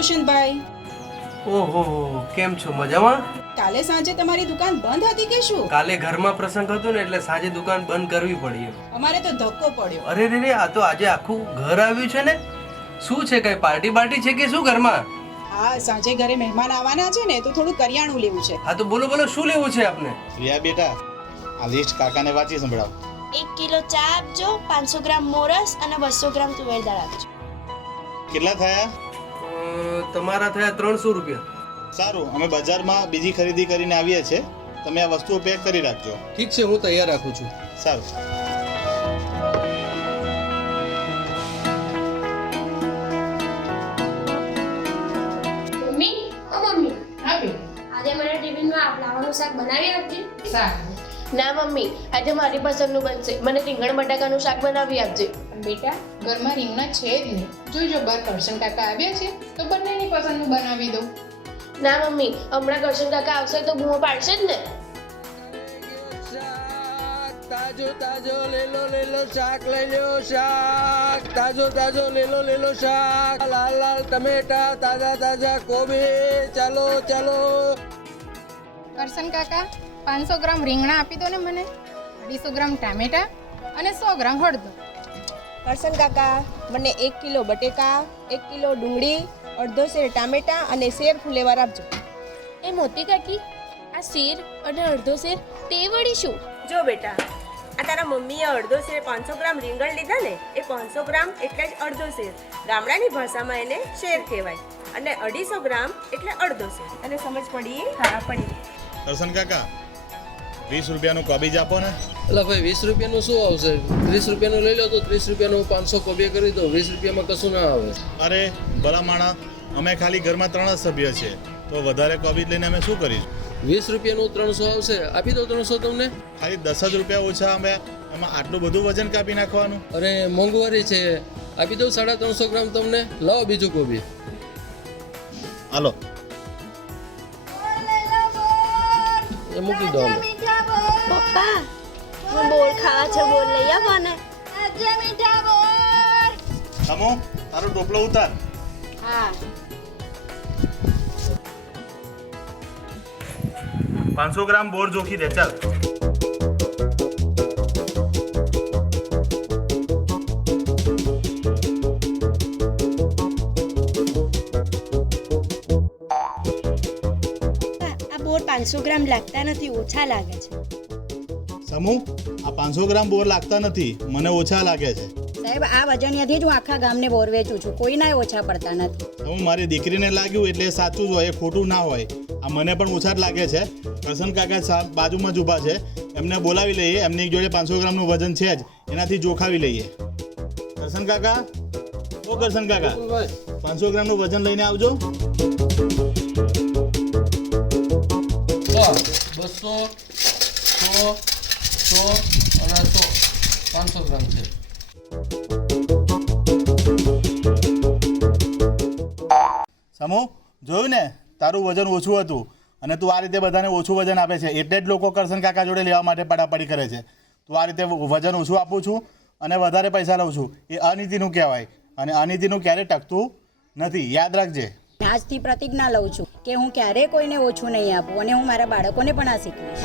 રોશનભાઈ. ઓહો, કેમ છો? મજામાં? કાલે સાંજે તમારી દુકાન બંધ હતી કે શું? કાલે ઘરમાં પ્રસંગ હતો ને એટલે સાંજે દુકાન બંધ કરવી પડી એમ. અમારે તો ધક્કો પડ્યો. અરે રે રે, આ તો આજે આખું ઘર આવ્યું છે ને. શું છે, કઈ પાર્ટી છે કે શું ઘરમાં? હા, સાંજે ઘરે મહેમાન આવવાના છે ને તો થોડું કરિયાણું લેવું છે. હા તો બોલો બોલો, શું લેવું છે આપને? રિયા બેટા, આ લિસ્ટ કાકાને વાંચી સંભળાવ. 1 કિલો ચા આપજો, 500 ગ્રામ મોરસ અને 200 ગ્રામ તુવેર દાળ આપજો. કેટલા થયા? તમારા થયા 300 રૂપિયા. સારું, અમે બજારમાં બીજી ખરીદી કરીને આવીએ છીએ. તમે આ વસ્તુઓ પેક કરી રાખજો. ઠીક છે, હું તૈયાર રાખું છું. સારું. મમ્મી, ઓ મમ્મી, આજે મને ટિફિનમાં ફ્લાવરનું શાક બનાવી આપજે. ના મમ્મી, આજે મારી પસંદનું બનશે. મને રીંગણ બટાકાનું શાક બનાવી આપજે. બેટા, ઘરમાં રીંગણા છે જ નહીં. જોઈજો બાર કરશન કાકા આવ્યા છે તો બંનેની પસંદનું બનાવી દઉં. ના મમ્મી, હમણાં કરશન કાકા આવશે તો બૂમો પાડશે જ ને. તાજો તાજો લેલો શાક લઈ લ્યો, શાક તાજો લેલો શાક. લાલ લાલ ટમેટા, તાજા કોબી. ચાલો ચાલો. કરશન કાકા, 500 ગ્રામ રીંગણા આપી દો ને મને, 250 ગ્રામ ટામેટા અને 100 ગ્રામ હળદર. કરશન કાકા, મને 1 કિલો બટેકા, 1 કિલો ડુંગળી, અડધો શેર ટામેટા અને શેર ફુલેવર આપજો. એ મોતી કાકી, આ શેર અને અડધો શેર તે વળી શું? જો બેટા, આ તારા મમ્મીએ અડધો શેર 500 ગ્રામ રીંગણ લીધા ને, એ 500 ગ્રામ એટલે જ અડધો શેર. ગામડાની ભાષામાં એને શેર કહેવાય. અને 250 ગ્રામ એટલે અડધો શેર. અને સમજ પડી? હા, પડી. કરશન કાકા, 20 રૂપિયાનું કોબીજ આપો ને. એટલે ભાઈ 20 રૂપિયાનું શું આવશે? 30 રૂપિયાનું લઈ લો તો 30 રૂપિયાનું 500 કોબી કરી દો. 20 રૂપિયામાં કશું ના આવે. અરે ભલા માણા, અમે ખાલી ઘરમાં 3 જ સભ્ય છે તો વધારે કોબીજ લઈને અમે શું કરીશું? 20 રૂપિયાનું 300 આવશે, આપી દો 300 તમને. ખાલી 10 જ રૂપિયા ઓછા, અમે એમાં આટલું બધું વજન કાપી નાખવાનું? અરે મોંઘવારી છે, આપી દો 350 ગ્રામ તમને. લાવો બીજું કોબી. હાલો. એ મૂકી દો. પપ્પા, હું બોલ ખાવા છે, બોલ લઈ આવો ને. સમો, તારો ટોપલો ઉતાર. હા. 500 ગ્રામ બોર જોખી દે, ચાલ. આ બોર 500 ગ્રામ લાગતા નથી, ઓછા લાગે છે. સમૂહ, આ 500 ગ્રામ બોર લાગતા નથી, મને ઓછા લાગે છે. સાહેબ, આ વજનિયાથી જ હું આખા ગામને બોર વેચું છું, કોઈના ઓછા પડતા નથી. હું મારી દીકરીને લાગ્યું એટલે એ સાચું જ હોય, એ ખોટું ના હોય. આ મને પણ ઓછા જ લાગે છે. કરશન કાકા બાજુમાં જ ઊભા છે, એમને બોલાવી લઈએ. એમની જોડે 500 ગ્રામનું વજન છે જ, એનાથી જોખાવી લઈએ. કરશન કાકા, ઓ કરશન કાકા, 500 ગ્રામનું વજન લઈને આવજો. 200, 100, 100 અને 100, 500 ગ્રામ છે. સમૂહ, જોયું ને, તારું વજન ઓછું હતું અને તું આ રીતે બધાને ઓછું વજન આપે છે. એટલે જ લોકો કરશન કાકા જોડે લેવા માટે પડાપડી કરે છે. તું આ રીતે વજન ઓછું આપું છું અને વધારે પૈસા લઉં છું, એ અનીતિનું કહેવાય. અને અનીતિનું ક્યારેય ટકતું નથી, યાદ રાખજે. આજથી પ્રતિજ્ઞા લઉં છું કે હું ક્યારેય કોઈને ઓછું નહીં આપું અને હું મારા બાળકોને પણ આ શીખવીશ.